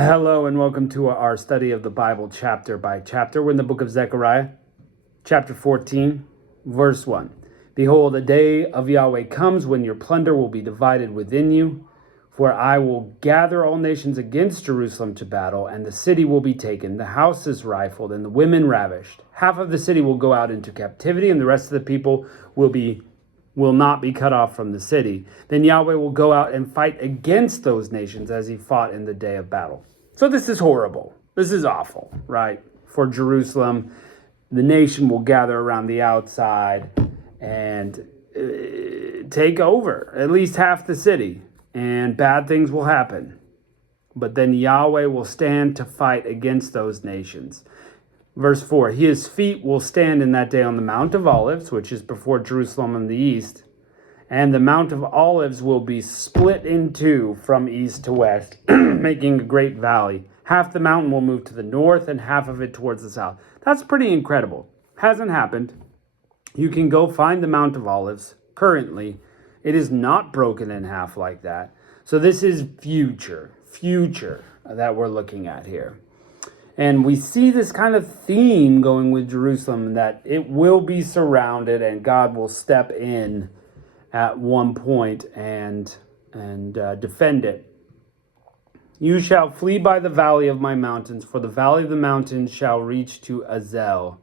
Hello and welcome to our study of the Bible chapter by chapter. We're in the book of Zechariah, chapter 14, verse 1. Behold, a day of Yahweh comes when your plunder will be divided within you, for I will gather all nations against Jerusalem to battle, and the city will be taken, the houses rifled, and the women ravished. Half of the city will go out into captivity, and the rest of the people will not be cut off from the city. Then Yahweh will go out and fight against those nations as he fought in the day of battle. So this is horrible. This is awful, right? For Jerusalem, the nation will gather around the outside and take over at least half the city, and bad things will happen. But then Yahweh will stand to fight against those nations. Verse 4, his feet will stand in that day on the Mount of Olives, which is before Jerusalem in the east, and the Mount of Olives will be split in two from east to west, making a great valley. Half the mountain will move to the north and half of it towards the south. That's pretty incredible. Hasn't happened. You can go find the Mount of Olives. Currently, it is not broken in half like that. So this is future that we're looking at here. And we see this kind of theme going with Jerusalem, that it will be surrounded and God will step in at one point and defend it. You shall flee by the valley of my mountains, for the valley of the mountains shall reach to Azel.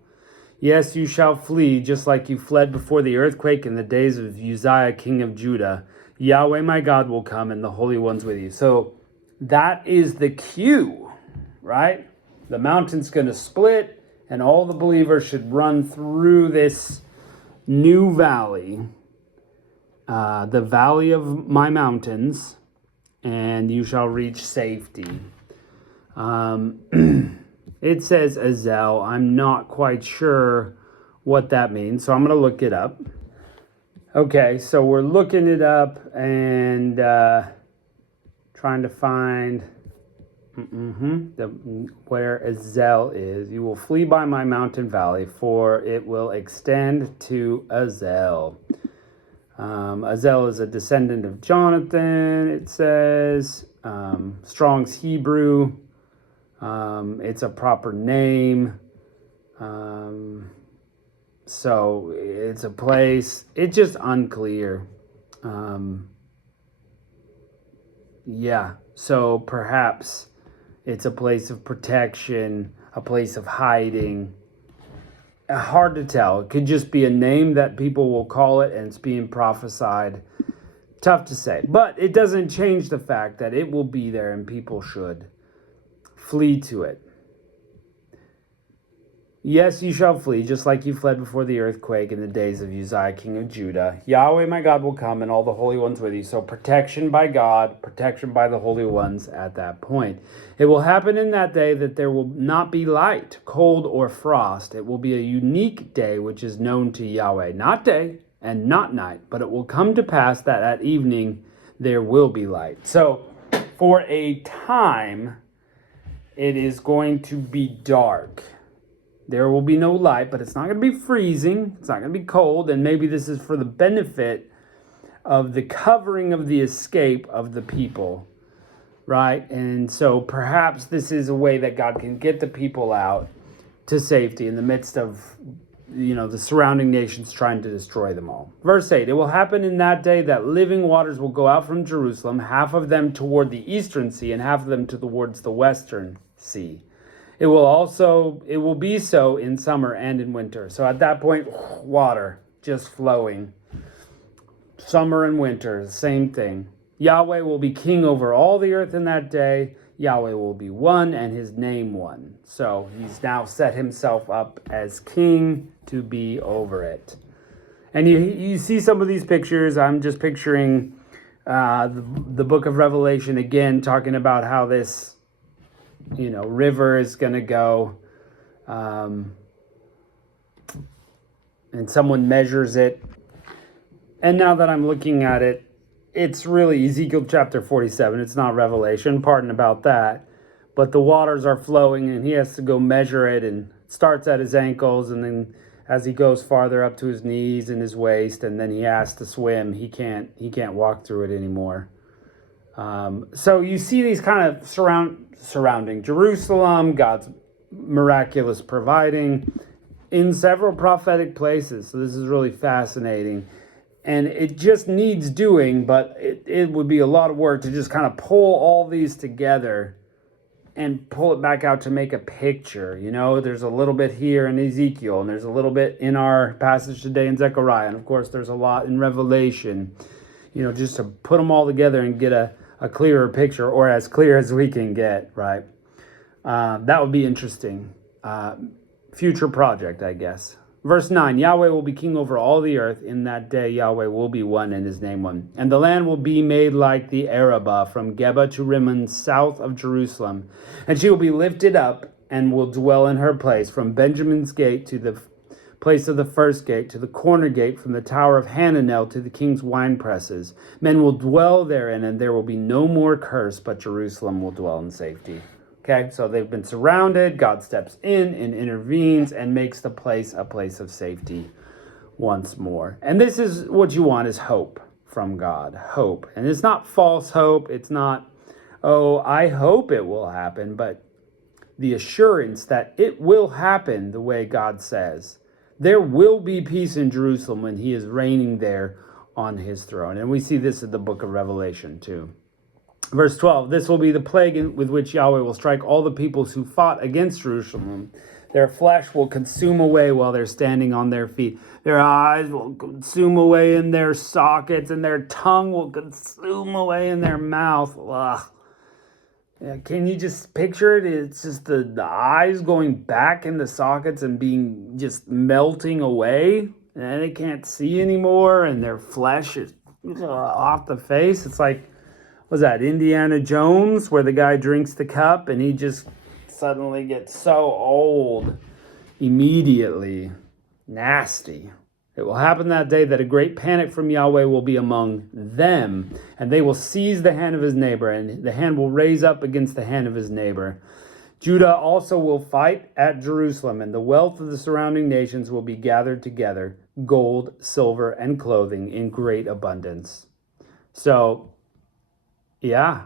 Yes, you shall flee, just like you fled before the earthquake in the days of Uzziah, king of Judah. Yahweh my God will come, and the Holy One's with you. So that is the cue, right? The mountain's going to split, and all the believers should run through this new valley, the valley of my mountains, and you shall reach safety. It says Azel. I'm not quite sure what that means, so I'm going to look it up. Okay, so we're looking it up and trying to find where Azel is. You will flee by my mountain valley, for it will extend to Azel. Azel is a descendant of Jonathan, it says. Strong's Hebrew. It's a proper name. So it's a place. It's just unclear. So perhaps it's a place of protection, a place of hiding. Hard to tell. It could just be a name that people will call it, and it's being prophesied. Tough to say. But it doesn't change the fact that it will be there and people should flee to it. Yes, you shall flee, just like you fled before the earthquake in the days of Uzziah, king of Judah. Yahweh my God will come, and all the holy ones with you. So protection by God, protection by the holy ones at that point. It will happen in that day that there will not be light, cold, or frost. It will be a unique day which is known to Yahweh. Not day and not night, but it will come to pass that at evening there will be light. So for a time, it is going to be dark. There will be no light, but it's not going to be freezing. It's not going to be cold. And maybe this is for the benefit of the covering of the escape of the people, right? And so perhaps this is a way that God can get the people out to safety in the midst of, the surrounding nations trying to destroy them all. Verse 8, it will happen in that day that living waters will go out from Jerusalem, half of them toward the eastern sea and half of them towards the western sea. It will be so in summer and in winter. So at that point, water just flowing. Summer and winter, same thing. Yahweh will be king over all the earth in that day. Yahweh will be one and his name one. So he's now set himself up as king to be over it. And you see some of these pictures. I'm just picturing the book of Revelation again, talking about how this river is going to go, and someone measures it. And now that I'm looking at it, it's really Ezekiel chapter 47. It's not Revelation, pardon about that. But the waters are flowing and he has to go measure it, and it starts at his ankles, and then as he goes farther up to his knees and his waist, and then he has to swim. He can't walk through it anymore. So you see these kind of surrounding Jerusalem, God's miraculous providing in several prophetic places. So this is really fascinating. And it just needs doing, but it would be a lot of work to just kind of pull all these together and pull it back out to make a picture. You know, there's a little bit here in Ezekiel, and there's a little bit in our passage today in Zechariah, and of course there's a lot in Revelation, you know, just to put them all together and get a clearer picture, or as clear as we can get, right? That would be interesting. Future project, I guess. Verse 9, Yahweh will be king over all the earth. In that day, Yahweh will be one and his name one. And the land will be made like the Arabah, from Geba to Rimmon, south of Jerusalem. And she will be lifted up and will dwell in her place, from Benjamin's gate to the place of the first gate, to the corner gate, from the tower of Hananel to the king's wine presses. Men will dwell therein, and there will be no more curse, but Jerusalem will dwell in safety. Okay, so they've been surrounded. God steps in and intervenes and makes the place a place of safety once more. And this is what you want, is hope from God. Hope. And it's not false hope. It's not, oh, I hope it will happen, but the assurance that it will happen the way God says. There will be peace in Jerusalem when he is reigning there on his throne. And we see this in the book of Revelation too. Verse 12, this will be the plague with which Yahweh will strike all the peoples who fought against Jerusalem. Their flesh will consume away while they're standing on their feet. Their eyes will consume away in their sockets, and their tongue will consume away in their mouth. Ugh. Yeah, can you just picture it? It's just the eyes going back in the sockets and being just melting away, and they can't see anymore, and their flesh is off the face. It's like, was that Indiana Jones, where the guy drinks the cup and he just suddenly gets so old immediately? Nasty. It will happen that day that a great panic from Yahweh will be among them, and they will seize the hand of his neighbor, and the hand will raise up against the hand of his neighbor. Judah also will fight at Jerusalem, and the wealth of the surrounding nations will be gathered together, gold, silver, and clothing in great abundance. So, yeah.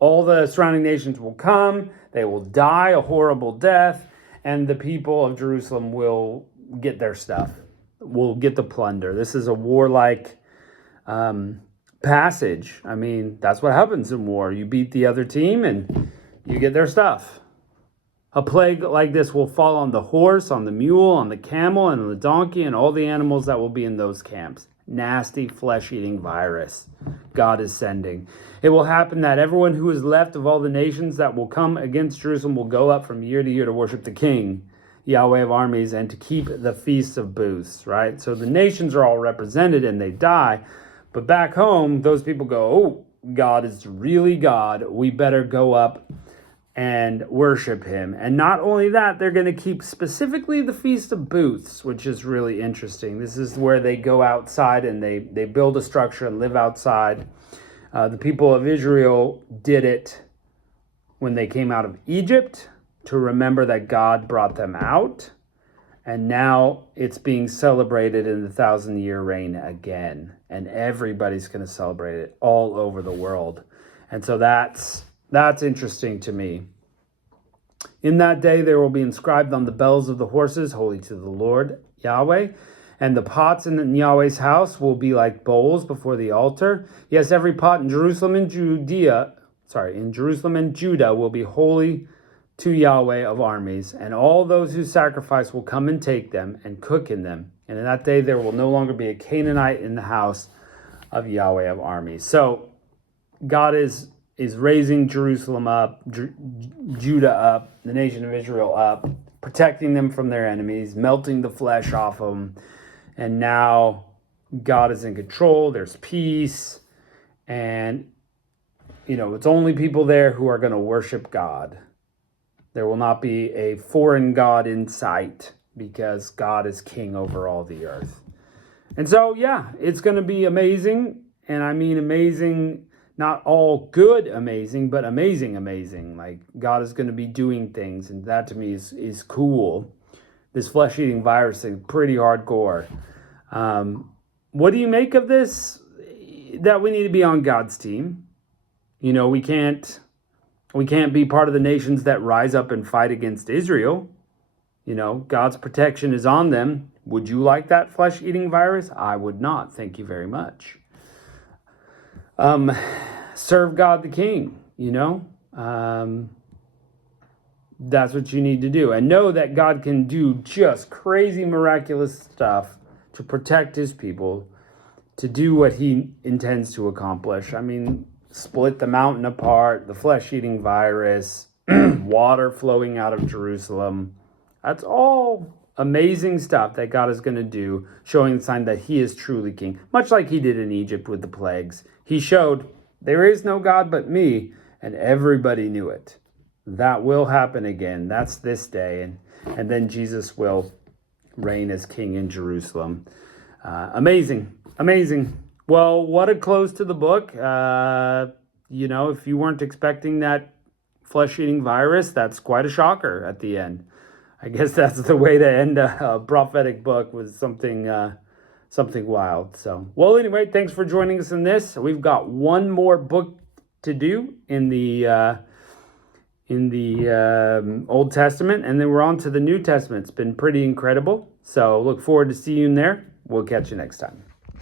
All the surrounding nations will come, they will die a horrible death, and the people of Jerusalem will get their stuff, will get the plunder. This is a warlike passage. I mean, that's what happens in war. You beat the other team and you get their stuff. A plague like this will fall on the horse, on the mule, on the camel, and on the donkey, and all the animals that will be in those camps. Nasty flesh-eating virus God is sending. It will happen that everyone who is left of all the nations that will come against Jerusalem will go up from year to year to worship the King, Yahweh of armies, and to keep the feasts of booths, right? So the nations are all represented and they die. But back home, those people go, oh, God is really God. We better go up and worship him. And not only that, they're going to keep specifically the Feast of Booths, which is really interesting. This is where they go outside and they build a structure and live outside. The people of Israel did it when they came out of Egypt to remember that God brought them out. And now it's being celebrated in the 1,000-year reign again. And everybody's going to celebrate it all over the world. And so that's interesting to me. In that day, there will be inscribed on the bells of the horses, holy to the Lord, Yahweh. And the pots in Yahweh's house will be like bowls before the altar. Yes, every pot in Jerusalem and Judah will be holy to Yahweh of armies. And all those who sacrifice will come and take them and cook in them. And in that day, there will no longer be a Canaanite in the house of Yahweh of armies. So God is raising Jerusalem up, Judah up, the nation of Israel up, protecting them from their enemies, melting the flesh off them. And now God is in control. There's peace. And, it's only people there who are going to worship God. There will not be a foreign God in sight because God is king over all the earth. And so, it's going to be amazing. And I mean amazing, not all good amazing, but amazing. Like God is going to be doing things. And that to me is cool. This flesh-eating virus thing, pretty hardcore. What do you make of this? that we need to be on God's team. You know, we can't be part of the nations that rise up and fight against Israel. You know, God's protection is on them. Would you like that flesh-eating virus? I would not. Thank you very much. Serve God the King, you know. That's what you need to do. And know that God can do just crazy, miraculous stuff to protect his people, to do what he intends to accomplish. I mean, split the mountain apart, the flesh-eating virus, water flowing out of Jerusalem. That's all amazing stuff that God is going to do, showing the sign that he is truly king, much like he did in Egypt with the plagues. He showed there is no God but me, and everybody knew it. That will happen again. That's this day. And then Jesus will reign as king in Jerusalem. Amazing. Well, what a close to the book. You know, if you weren't expecting that flesh-eating virus, that's quite a shocker at the end. I guess that's the way to end a prophetic book, was something wild. So, well, anyway, thanks for joining us in this. We've got one more book to do in the Old Testament, and then we're on to the New Testament. It's been pretty incredible. So look forward to seeing you in there. We'll catch you next time.